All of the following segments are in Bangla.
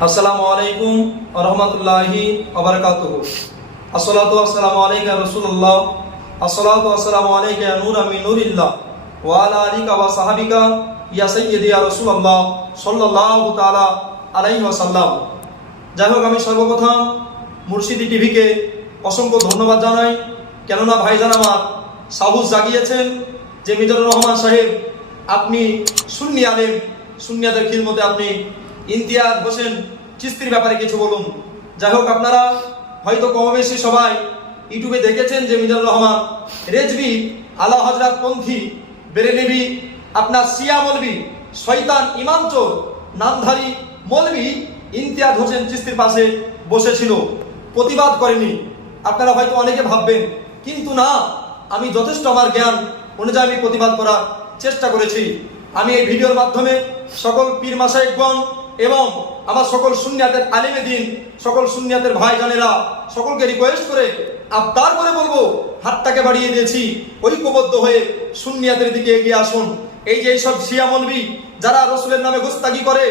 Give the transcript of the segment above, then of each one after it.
আসসালামু আলাইকুম রহমতুল্লাহি আবরকাতুহ আসসালাতু আসসালামু আলাইকা রাসূলুল্লাহ। আসসালাতু আসসালামু আলাইকা নূর আমি নূরিল্লাহ। ওয়া আলা আলিকা ওয়া সাহাবিকা ইয়া সাইয়্যিদি ইয়া রাসূলুল্লাহ সাল্লাল্লাহু তাআলা আলাইহি ওয়াসাল্লাম যাই হোক আমি সর্বপ্রথম মুর্শিদি টিভিকে অসংখ্য ধন্যবাদ জানাই। কেননা ভাইজান আমার সাহুস জাগিয়েছেন যে মিজানুর রহমান সাহেব, আপনি সুন্নি আলেম, সুন্নিয়াদের খিদমতে আপনি ইমতিয়াজ হোসেন চিস্তির ব্যাপারে কিছু বলুন। যাই হোক, আপনারা হয়তো কম বেশি সবাই ইউটিউবে দেখেছেন যে মিজানুর রহমান, রেজবি, আলা হজরত পন্থী বেরেনেবি আপনার সিয়া মলবি, শয়তান ইমামচোর নামধারী মলবি ইমতিয়াজ হোসেন চিস্তির পাশে বসেছিল। প্রতিবাদ করেনি। আপনারা হয়তো অনেকে ভাববেন, কিন্তু না, আমি যথেষ্ট আমার জ্ঞান অনুযায়ী আমি প্রতিবাদ করার চেষ্টা করেছি। আমি এই ভিডিওর মাধ্যমে সকল পীর মাসাইকগণ এবং আমার সকল শূন্যাতের আলিমে দিন, সকল শূন্যাতের ভাই জানেরা সকলকে রিকোয়েস্ট করে আবদার করে বলব, হাতটাকে বাড়িয়ে দিয়েছি, ঐক্যবদ্ধ হয়ে শূন্যাতের দিকে এগিয়ে আসুন। এই যে এইসব শিয়া মলবি, যারা রসুলের নামে গোস্তাগি করে,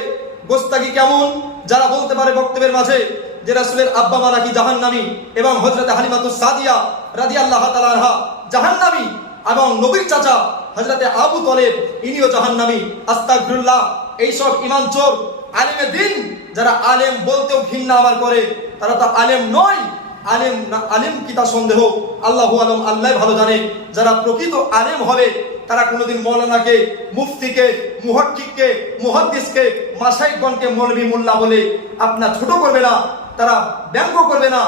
গোস্তাগি কেমন? যারা বলতে পারে বক্তব্যের মাঝে যে রাসূলের আব্বা মা নাকি জাহান্নামী এবং হযরত হালিমাতুস সাদিয়া রাদিয়াল্লাহু তাআলা আনহা জাহান্নামী এবং নবীর চাচা হযরতে আবু তলেব, ইনিও জাহান্নামী। আস্তাগফিরুল্লাহ। এই সব ইমান চোর, আলেমে দিন, যারা আলেম বলতেও ঘৃণা আমার করে, তারা তো আলেম নয়। আলেম না, আলেম কি তা সন্দেহ? আল্লাহ আলম আল্লাহ ভালো জানে। যারা প্রকৃত আলেম হবে, তারা কোনোদিন মৌলানাকে, মুফতিকে, মুহাক্কিককে, মুহাদ্দিসকে, মাসাইকগণকে মৌলবী মোল্লা বলে আপনার ছোট করবে না, তারা ব্যঙ্গ করবে না।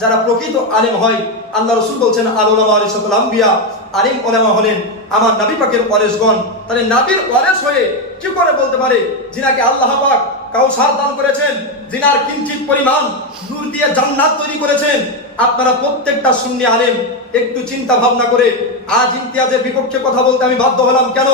যারা প্রকৃত আলেম হয়, আল্লাহ রসুল বলছেন আলোলামা আলিসাতুল আম্বিয়া, আলিম ওলামা হলেন আমার নাবি পাকের ওয়ারেসগণ। তাহলে নাবির ওয়ারেস হয়ে কি করে বলতে পারে? যিনাকে আল্লাহ পাক কাউসার দান করেছেন, যিনার কিঞ্চিত পরিমাণ নূর দিয়ে জান্নাত তৈরি করেছেন, আপনারা প্রত্যেকটা শূন্য আলেম একটু চিন্তা ভাবনা করে আজ ইমতিয়াজের বিপক্ষে কথা বলতে আমি বাধ্য হলাম কেন?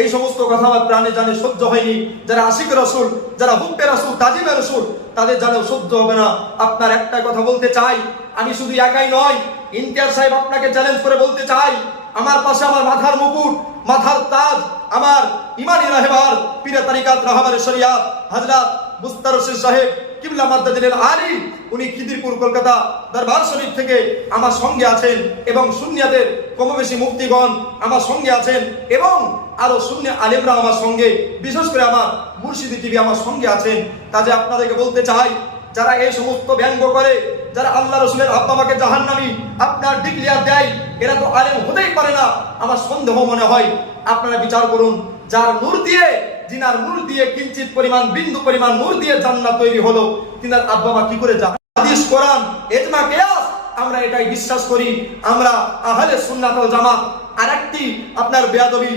এই সমস্ত কথা আমার প্রাণে জানে সহ্য হয়নি। যারা আশিক রসুল, যারা হুব্বে রসুল তাজিমে রসুল, তাদের জানেও সহ্য হবে না। আপনার একটা কথা বলতে চাই, আমি শুধু একাই নয়, ইমতিয়াজ সাহেব আপনাকে চ্যালেঞ্জ করে বলতে চাই, আমার পাশে আমার মাথার মুকুট, মাথার তাজ আমার ইমানি রাহেবার পীরে তারিকাত রাহবার শরিয়াত হযরত মুস্তার সাহেব, কিবলা মাদ্দাজিনের আলী, উনি খিদিরপুর, কলকাতা দরবার শরীফ থেকে আমার সঙ্গে আছেন এবং সুন্নিয়াদের কমবেশি মুক্তিগণ আমার সঙ্গে আছেন এবং আরও শূন্য আলেমরা আমার সঙ্গে, বিশেষ করে আমার মুর্শিদি টিভি আমার সঙ্গে আছেন। কাজে আপনাদেরকে বলতে চাই, যারা এই সমস্ত ব্যঙ্গ করে যারা আল্লাহ রসুলের আব্বামাকে জাহান্নামী আপনার ডিক্লিয়ার দেয়, এরা তো আলেম হতেই পারে না। আমার সন্দেহ মনে হয়, আপনারা বিচার করুন, যার নূর দিয়ে, যিনার নূর দিয়ে কিঞ্চিত পরিমাণ, বিন্দু পরিমাণ নূর দিয়ে জান্নাত তৈরি হলো, তিনার আব্বামা কি করে যা হাদিস, কোরআন, এজমা, কিয়াস, আমরা এটাই বিশ্বাস করি। আমরা আহলে সুন্নাত জামাত, আরেকটি আপনার বেয়াদবি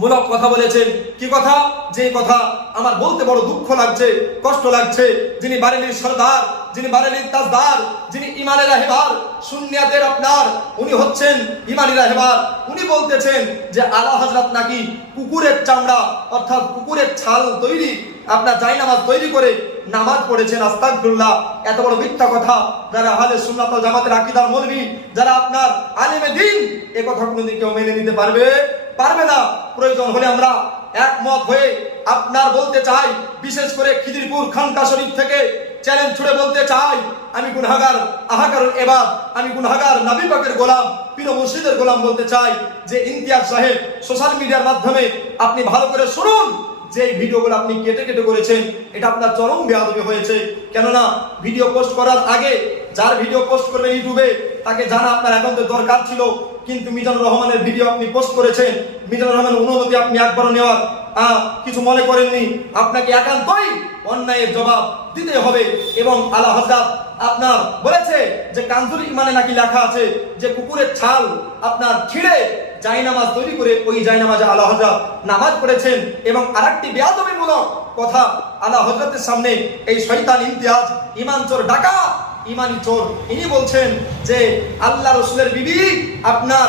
মূলক কথা বলেছেন কি কথা? যে কথা আমার বলতে বড় দুঃখ লাগছে, কষ্ট লাগছে। যিনি বারেলির সর্দার, যিনি বারেলির তাজদার, যিনি ইমানের রাহেবার, সুন্নিয়াতের আপনার, উনি হচ্ছেন ইমানি রাহেবার। উনি বলতেছেন যে আলা হজরত নাকি কুকুরের চামড়া, অর্থাৎ কুকুরের ছাল তৈরি, আপনার জাই নামাজ তৈরি করে নামাজ পড়েছেন, আস্তাগফিরুল্লাহ। এত বড় মিথ্যা কথা যারা আহলে সুন্নাত জামাতের আকিদার মৌলবী, যারা আপনার আলেমে দিন, এ কথা কোনোদিন কেউ মেনে নিতে পারবে? পারবে না। প্রয়োজন হলে আমরা একমত হয়ে আপনার বলতে চাই, বিশেষ করে খিদিরপুর খানকা শরীফ থেকে চ্যালেঞ্জ ছুড়ে বলতে চাই, আমি গুনাহাগার আহাকারুল এবার আমি গুনাহাগার নাবি পাকের গোলাম, পীর মুর্শিদের গোলাম বলতে চাই যে ইমতিয়াজ সাহেব সোশ্যাল মিডিয়ার মাধ্যমে আপনি ভালো করে শুনুন যে ভিডিওগুলো আপনি কেটে কেটে করেছেন, এটা আপনার চরম বেয়াদবি হয়েছে। কেননা ভিডিও পোস্ট করার আগে যার ভিডিও পোস্ট করবেন ইউটিউবে তাকে জানা আপনার একান্ত দরকার ছিল। কিন্তু মিজানুর রহমানের ভিডিও আপনি পোস্ট করেছেন। মিজানুর রহমানের অনুমতি আপনি একবারও নেওয়ার কিছু মনে করেননি। আপনাকে একান্তই অন্যায়ের জবাব দিতে হবে এবং আলা হজরত আপনার বলেছে যে কানজুল ইমানে নাকি লেখা আছে যে কুকুরের ছাল আপনার ছিঁড়ে জায়নামাজ তৈরি করে ওই জায়নামাজে আলা হজরত নামাজ পড়েছেন এবং আরেকটি বেয়াদবিমূলক কথা আলা হজরতের সামনে এই শৈতান ইমতিয়াজ ইমান চোর ডাকা ইমানি চোর। ইনি বলছেন যে আল্লাহ রসুলের বিবি আপনার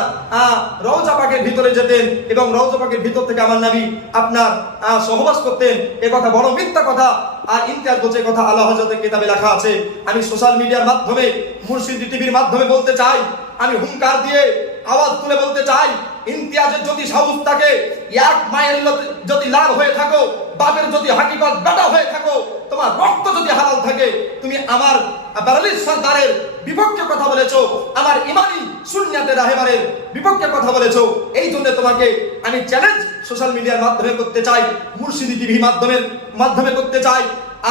রওজা পাকের ভিতরে যেতেন এবং রওজা পাকের ভিতর থেকে আমার নবী আপনার সহবাস করতেন। এ কথা বড় মিথ্যা কথা। আর ইমতিয়াজ বলছে কথা আল্লাহ হজরতের কিতাবে লেখা আছে। আমি সোশ্যাল মিডিয়ার মাধ্যমে, মুর্শিদি টিভির মাধ্যমে বলতে চাই। আমি হুঙ্কার দিয়ে আওয়াজ তুলে বলতে চাই। ইমতিয়াজের যদি সাহস থাকে, এক মায়ের যদি লাল হয়ে থাকো, বাপের যদি হাকিকত বেটা হয়ে থাকো, তোমার রক্ত যদি হালাল থাকে, তুমি বারালির সরদারের বিপক্ষে কথা বলেছ, আমার ইমানি সুন্নাতে রাহেবারের বিপক্ষে কথা বলেছ, এই জন্য তোমাকে আমি চ্যালেঞ্জ সোশ্যাল মিডিয়ার মাধ্যমে করতে চাই, মুর্শিদি টিভি মাধ্যমের মাধ্যমে করতে চাই।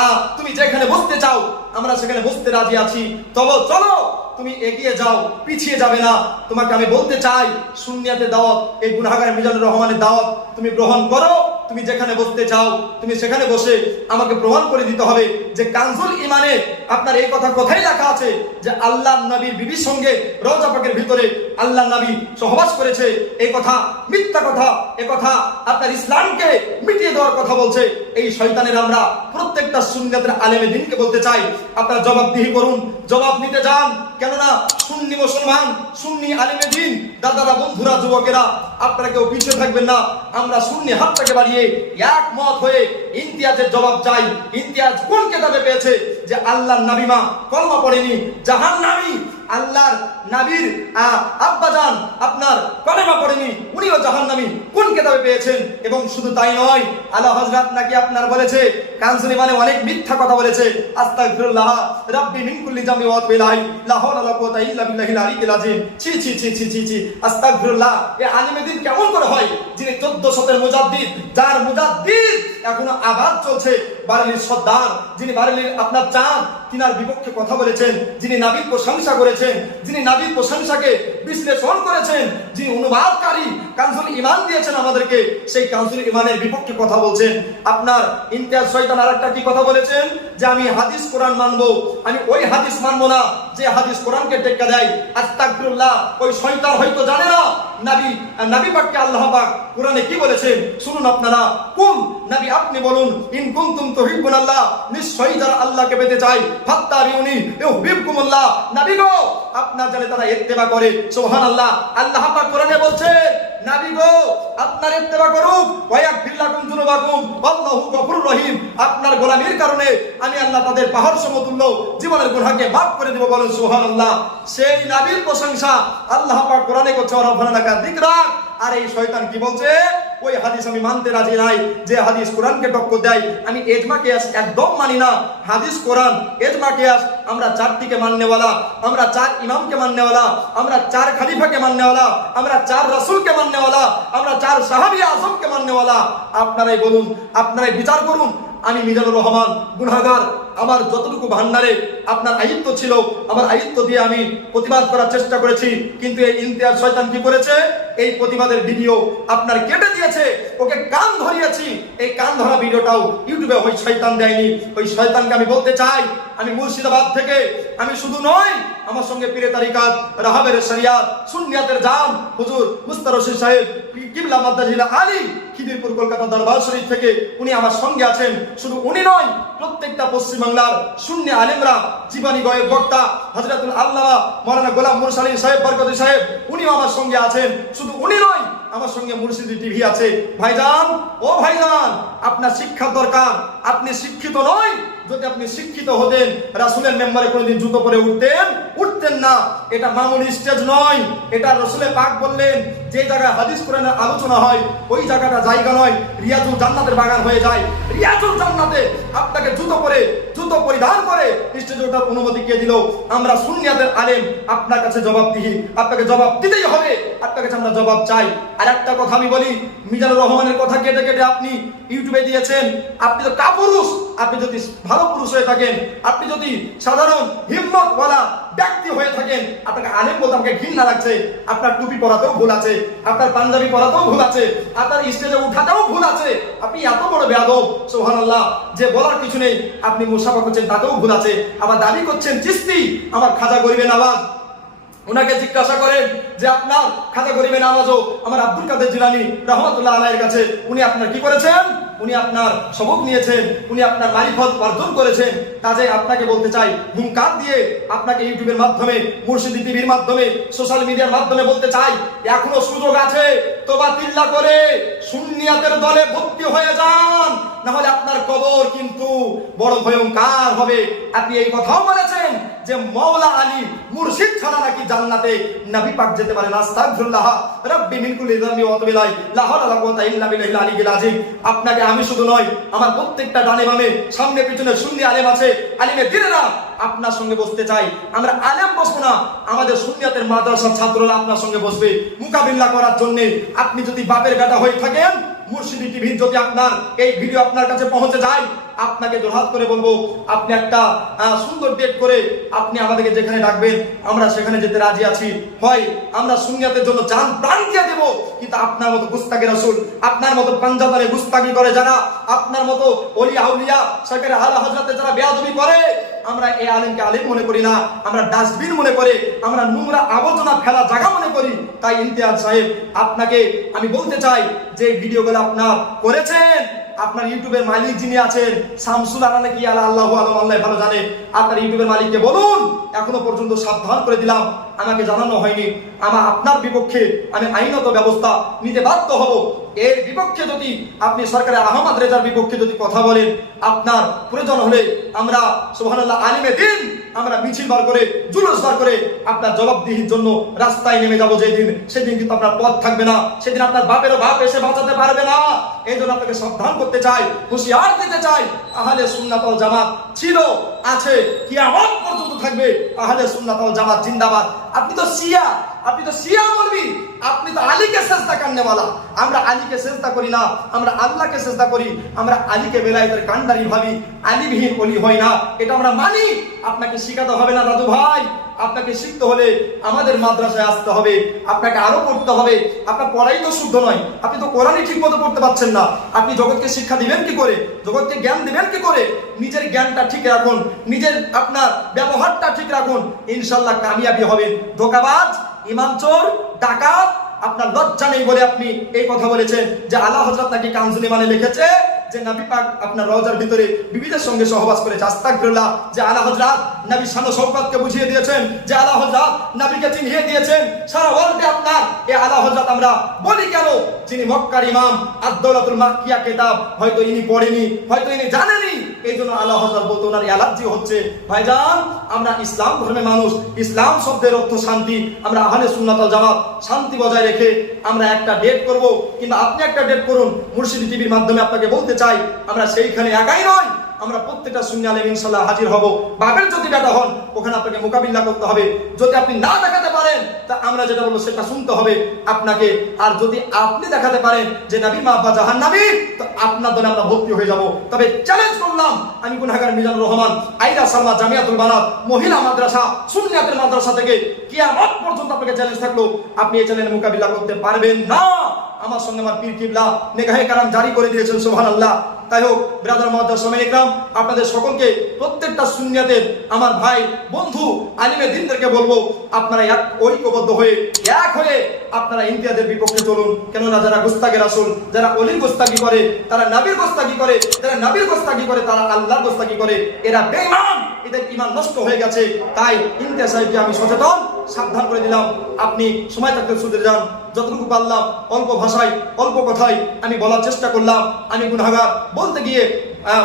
আর তুমি যেখানে বসতে চাও আমরা সেখানে বসতে রাজি আছি। তবে চলো! তুমি এগিয়ে যাও, পিছিয়ে যাবে না। তোমাকে আমি বলতে চাই সুনিয়াতে দাওয়াত, এই গুনাগার মিজানুর রহমানের দাওয়াত তুমি গ্রহণ করো। তুমি যেখানে বসতে চাও, তুমি সেখানে বসে আমাকে প্রমাণ করে দিতে হবে যে কানজুল ইমানে আপনার এই কথা কোথায় লেখা আছে যে আল্লাহ নবীর বিবির সঙ্গে রওজা পাকের ভিতরে আল্লাহ নবী সহবাস করেছে। এই কথা মিথ্যা কথা, এ কথা আপনার ইসলামকে মিটিয়ে দেওয়ার কথা বলছে। এই শয়তানের আমরা প্রত্যেকটা সুন্নাতের আলেমে দিনকে বলতে চাই আপনারা জবাবদিহি করুন। জবাব নিতে যান। কেননা সুন্নি মুসলমান, সুন্নি আলিমে দিন। দাদারা, বন্ধুরা, যুবকেরা, আপনারা কেউ পিছিয়ে থাকবেন না। আমরা সুন্নি হাতটাকে বাড়িয়ে একমত হয়ে ইন্তিয়াজের জবাব চাই। ইমতিয়াজ কোন কেতাবে পেয়েছে যে আল্লাহ নাবিমা কলমা পড়েনি? জাহান নামি আল্লাহর নাবির আব্বাজান আপনার কলেমা পড়েনি, উনিও জাহান্নামী। কোন কেতাবে পেয়েছেন? এবং শুধু তাই নয়, আল্লাহ হযরত নাকি আপনার বলেছে কানসুনি মানে অনেক মিথ্যা কথা বলেছে, আস্তাগফিরুল্লাহ, রাব্বি মিন কুল্লি জামি ওয়া বিলাহি লা হাওলা ওয়ালা কুওয়াতা ইল্লা বিল্লাহিল আলিয়্যিল আযীম। ছি ছি ছি ছি ছি ছি, আস্তাগফিরুল্লাহ। এই আলিমে দিন কেমন করে হয়? যিনি 14 শতের মুজাদ্দিদ, যার মুজাদ্দিদ এখনও আবাদ চলছে বারেলির সর্দার, যিনি বারেলির আপনার চাঁদ, তিনার বিপক্ষে কথা বলেছেন, যিনি নাবির প্রশংসা করেছেন, যিনি নাবির প্রশংসাকে বিশ্লেষণ করেছেন, যিনি অনুবাদকারী কানসুল ইমান দিয়েছেন আমাদেরকে, সেই কানসুল ইমানের বিপক্ষে কথা বলছেন। আপনার ইমতিয়াজ শয়তান আরেকটা কি কথা বলেছেন? যে আমি হাদিস কোরআন মানবো, আমি ওই হাদিস মানবো না। যে হাদিস কোরআনকে টেক্কা দেয়, আস্তাগফিরুল্লাহ, ওই শয়তান হয়তো জানে না। নবী নবী পাককে আল্লাহ পাক কোরআনে কি বলেছেন? শুনুন আপনারা। কুম নবী আপনি বলুন, ইন কুনতুম তুহিব্বুন আল্লাহ নিশ্চয়ই যারা আল্লাহকে পেতে চায় ইউহিব্বুকুম ইউহিব্বুকুমুল্লাহ। নবী গো আপনার জানে তারা ইত্তেবা করে। সোহান আল্লাহ আল্লাহ পাক কোরআনে বলছে, নবী গো, আপনার ইত্তেবা করুক ওয়াক বিল্লাকুম যুনুবাকুম আল্লাহু গফুরুর রহিম। আপনার গোলামির কারণে আমি আল্লাহ তাদের পাহাড় সমতুল্য জীবনের গুনাহকে মাফ করে দেব বলেন সুবহানাল্লাহ। সেই নবীর প্রশংসা আল্লাহ পাক কোরআনে করছে রব্বানা লাকা যিকরাক। আর এই শয়তান কি বলছে? ওই হাদিস আমি মানতে রাজি নাই, যে হাদিস কোরআনকে টক্কর দেয়, আমি এজমা কেয়াস একদম মানি না। হাদিস কোরআন, এজমা কেয়াস, আমরা চারটিকে মাননেওয়ালা আমরা চার ইমামকে মাননেওয়ালা আমরা চার খালিফাকে মাননেওয়ালা আমরা চার রসুলকে মাননেওয়ালা আমরা চার সাহাবি আজমকে মাননেওয়ালা আপনারাই বলুন, আপনারাই বিচার করুন আমি মিজানুর রহমান গুনাগার আমার যতটুকু ভান্ডারে আপনার আয়িত্ব ছিল, আমার আয়িত্ব দিয়ে আমি প্রতিবাদ করার চেষ্টা করেছি। কিন্তু এই ইমতিয়াজ শয়তান কি করেছে? এই প্রতিবাদের ভিডিও আপনার কেটে দিয়েছে, ওকে কান ধরিয়েছি। এই কান ধরা ভিডিওটাও ইউটিউবে ওই শয়তান দেয়নি। ওই শয়তানকে আমি বলতে চাই, আমি মুর্শিদাবাদ থেকে, আমি শুধু নয়, আমার সঙ্গে পীরে তারিকাত, রাহাবের শরিয়াত, সুন্নিয়াতের জাম হুজুর মুস্তার সাহেব, কিবলা মাদ্দাজিলা আলী খিদিরপুর কলকাতা দরবার শরীফ থেকে উনি আমার সঙ্গে আছেন। শুধু উনি নয়, প্রত্যেকটা পশ্চিমবাংলার শূন্য আলেমরা, জীবানী গয়ের বক্তা হজরতুল আল্লাহ মৌলানা গোলাম মুরসালিন সাহেব, বরকতি সাহেব, উনিও আমার সঙ্গে আছেন। শুধু উনি নয়, আমার সঙ্গে মুর্শিদি টিভি আছে। ভাইজান, ও ভাইজান, আপনার শিক্ষা দরকার। আপনি শিক্ষিত নয় যদি আপনি শিক্ষিত হতেন, রাসুলের মেম্বারে কোনোদিন জুতো পরে উঠতেন উঠতেন না। এটা মামুনি স্টেজ নয়। এটা রসুলের পাক বললেন, যে জায়গায় হাদিস কোরআনের আলোচনা হয়, ওই জায়গাটা জায়গা নয়, রিয়াজুল জান্নাতের বাগান হয়ে যায়। রিয়াজুল জান্নাতে আপনাকে জুতো পরে, জুতো পরিধান করে, স্টেজে ওঠার অনুমতি কে দিল? আমরা সুনিয়াদের আলেম, আপনার কাছে জবাবদিহি। আপনাকে জবাব দিতেই হবে। আপনার কাছে আমরা জবাব চাই। আর একটা কথা আমি বলি, মিজানুর রহমানের কথা কেটে কেটে আপনি ইউটিউবে দিয়েছেন। আপনি তো কাপুরুষ। আপনি যদি ভালো পুরুষ হয়ে থাকেন। আপনি যদি সাধারণ হিম্মতওয়ালা ব্যক্তি হয়ে থাকেন, আপনাকে আলেম বলতে আমাকে ঘৃণা লাগছে। আপনার টুপি পরাতেও ভুল আছে, আপনার পাঞ্জাবি পরাতেও ভুল আছে, আপনার স্টেজে উঠাতেও ভুল আছে। আপনি এত বড় বেয়াদব সোহানাল্লাহ যে বলার কিছু নেই। আপনি মুসাফা করছেন, তাতেও ভুল আছে। আবার দাবি করছেন, চিস্তি, আমার খাজা গরিবেন আওয়াজ ওনাকে জিজ্ঞাসা করেন যে, আপনার খাতা গরিবের নামাজও আমার আব্দুল কাদের জিলানি রহমতুল্লাহ আলাইয়ের কাছে, উনি আপনার কি করেছেন? উনি আপনার সবক নিয়েছেন, উনি আপনার মারিফত অর্জন করেছেন। কাজে আপনাকে বলতে চাই, হুঙ্কার দিয়ে আপনাকে ইউটিউবের মাধ্যমে, মুর্শিদি টিভির মাধ্যমে, সোশ্যাল মিডিয়ার মাধ্যমে বলতে চাই, এখনও সুযোগ আছে? তোবা তিল্লা করে সুন্নিয়াতের দলে ভর্তি হয়ে যান। না হলে আপনার কবর কিন্তু বড় ভয়ঙ্কর হবে। আপনি এই কথাও বলেছেন যে মৌলা আলী মুর্শিদ ছাড়া নাকি জান্নাতে নবী পাক যেতে পারে আস্তাগফিরুল্লাহ। রাব্বি মিন কুল্লি যামবি ওয়া তুবু ইলাইহি। লা হাওলা ওয়ালা কুওয়াতা ইল্লা বিল্লাহিল আলিয়্যিল আযীম। আপনাকে আমি শুধু নয়, আমার প্রত্যেকটা ডানে বামে, সামনে পিছনে সুন্নি আলেম আছে। আলিমে দিনেরা আপনার সঙ্গে বসতে চাই। আমরা আলেম বসবো না, আমাদের সুন্নিয়াতের মাদ্রাসার ছাত্ররা আপনার সঙ্গে বসবে। মোকাবিলা করার জন্য আপনি যদি বাপের বেটা হয়ে থাকেন, মুর্শিদি টিভি যদি আপনার এই ভিডিও আপনার কাছে পৌঁছে যায়, আপনাকে জোরহাত করে বলব, আপনি একটা সুন্দর ডেট করে আপনি আমাদেরকে যেখানে ডাকবেন, আমরা সেখানে যেতে রাজি আছি। হয় আমরা সুনিয়াতের জন্য যান প্রাণ দিয়ে দেব, কিন্তু আপনার মতো গুস্তাকি রাসূল, আপনার মতো পাঞ্জাবারে গুস্তাকি করে যারা, আপনার মতো অলি আউলিয়া সরকারে আলা হযরতে যারা বেয়াদবি করে আমরা এই আলেমকে আলেম মনে করি না, আমরা ডাস্টবিন মনে করে, আমরা নোংরা আবর্জনা ফেলা জায়গা মনে করি। তাই ইমতিয়াজ সাহেব, আপনাকে আমি বলতে চাই, যে ভিডিওগুলো আপনার করেছেন, আপনার ইউটিউবের মালিক যিনি আছেন, শামসুল আলানে কি আলা আল্লাহ আলম, আল্লাহ ভালো জানে, আপনার ইউটিউবের মালিককে বলুন, এখনও পর্যন্ত সাবধান করে দিলাম, আমাকে জানানো হয়নি। আমার আপনার বিপক্ষে আমি আইনত ব্যবস্থা নিতে বাধ্য হব। এর বিপক্ষে যদি আপনি সরকারের আহমদ রেজার বিপক্ষে যদি কথা বলেন, আপনার প্রয়োজন হলে আমরা, সুবহানাল্লাহ, আলিমে দিন আমরা মিছিল বার করে, জুলুস বার করে আপনার জবাবদিহির জন্য রাস্তায় নেমে যাব যেদিন, সেদিন কিন্তু আপনার পথ থাকবে না। সেদিন আপনার বাপেরও বাপ এসে বাঁচাতে পারবে না। এই জন্য আপনাকে সাবধান করতে চাই, হুঁশিয়ার দিতে চাই, আহলে সুন্নাতল জামাত ছিল, আছে, কিয়ামত পর্যন্ত থাকবে, আহলে সুন্নাতল জামাত জিন্দাবাদ। আপনি তো শিয়া, আপনি তো শিয়া বলবি আপনি তো আলীকে সেজদা কান্নেওয়ালা। আমরা আলীকে সেজদা করি না, আমরা আল্লাহকে চেষ্টা করি, আমরা আলীকে বেলায়েতের কান্ডারি ভাবি, আলীবিহীন অলি হয় না, এটা আমরা মানি। আপনাকে শিখাতে হবে না, দাদু ভাই। আপনাকে শিখতে হলে আমাদের মাদ্রাসায় আসতে হবে, আপনাকে আরও পড়তে হবে। আপনার পড়াই তো শুদ্ধ নয়, আপনি তো কোরআনই ঠিক মতো পড়তে পারছেন না। আপনি জগৎকে শিক্ষা দিবেন কি করে? জগৎকে জ্ঞান দিবেন কি করে? নিজের জ্ঞানটা ঠিক রাখুন, নিজের আপনার ব্যবহারটা ঠিক রাখুন। ইনশাল্লাহ কামিয়াবি হবেন। ধোকাবাজ, ইমাম চোর, ডাকাত, আপনার লজ্জা নেই বলে আপনি এই কথা বলেছেন যে আল্লাহ হজরত নাকি কানজুনি মানে লিখেছে যে নবী পাক আপনার রওজার ভিতরে বিবিদের সঙ্গে সহবাস করেছে আস্তাগফিরুল্লাহ যে আলা হযরত নবী শান শওকতকে বুঝিয়ে দিয়েছেন, যে আলা হযরত নবীকে চিনিয়ে দিয়েছেন, সারা ওয়ার্ল্ডে আপনার এই আলা হযরত আমরা বলি কেন? যিনি মক্কার ইমাম, আদ-দৌলাতুল মাক্কিয়া কিতাব, হয়তো ইনি পড়েনি, হয়তো ইনি জানেনি। এই জন্য আলা হযরত বলতে ওনার অ্যালার্জি হচ্ছে, ভাইজান, আমরা ইসলাম ধর্মের মানুষ, ইসলাম শব্দের অর্থ শান্তি, আমরা আহলে সুন্নাত ওয়াল জামাত শান্তি বজায় রেখে আমরা একটা ডেট করব, কিন্তু আপনি একটা ডেট করুন, মুর্শিদি টিভির মাধ্যমে আপনাকে বলতে চাই আমরা সেইখানে একাই নয় আমরা প্রত্যেকটা শূন্য আলেম ইনশাল্লাহ হাজির হব। বাপের যদি বেটা হন, ওখানে আপনাকে মোকাবিলা করতে হবে। যদি আপনি না দেখাতে পারেন, তা আমরা যেটা বলব সেটা শুনতে হবে। আপনাকে, আর যদি আপনি দেখাতে পারেন যে নবী মা আব্বা জাহান নাবি, তো আপনার দলে আমরা ভর্তি হয়ে যাব। তবে চ্যালেঞ্জ করলাম, আমি গুনাগার মিজানুর রহমান আইরা সালমা জামিয়াতুল বানাত, মহিলা মাদ্রাসা, সুন্নিয়াতের মাদ্রাসা থেকে কিয়ামত পর্যন্ত আপনাকে চ্যালেঞ্জ থাকল। আপনি এই চ্যালেঞ্জ মোকাবিলা করতে পারবেন না। আমার সঙ্গে আমার পীর কিবলা নেগাহে কারাম জারি করে দিয়েছেন, সুবহানাল্লাহ। তাই হোক, ব্রাদার মহাদার সময় ইকরাম আপনাদের সকলকে প্রত্যেকটা সুন্নিয়াতের আমার ভাই, বন্ধু, আলিমে দিনদেরকে বলব, আপনারা এক ঐক্যবদ্ধ হয়ে, এক হয়ে আপনারা ইন্ডিয়াদের বিপক্ষে চলুন। কেননা যারা গোস্তাগের আসুন যারা অলির গোস্তাকি করে, তারা নাবির গোস্তাকি করে, যারা নাবির গোস্তাকি করে, তারা আল্লাহর গোস্তাকি করে। এরা বেঈমান, এদের ইমান নষ্ট হয়ে গেছে। তাই ইন্ডিয়া সাহেবকে আমি সচেতন সাবধান করে দিলাম। আপনি সময় থাকতে সুদের যান যতটুকু পারলাম, অল্প ভাষায়, অল্প কথায় আমি বলার চেষ্টা করলাম। আমি গুনাগার বলতে গিয়ে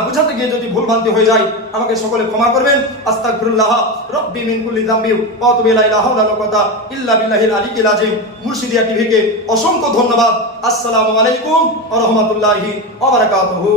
বুঝাতে গিয়ে যদি ভুল ভ্রান্তি হয়ে যায়, আমাকে সকলে ক্ষমা করবেন। আস্তাগফিরুল্লাহ, রব্বি মিন কুল্লি যামবি, ওয়া আতুবু ইলাইহি, লা হাওলা কুওয়াতা ইল্লা বিল্লাহিল আলিয়্যিল আযীম। মুর্শিদিয়া টিভিকে অসংখ্য ধন্যবাদ। আসসালামু আলাইকুম ওয়া রাহমাতুল্লাহি ওয়া বারাকাতুহু।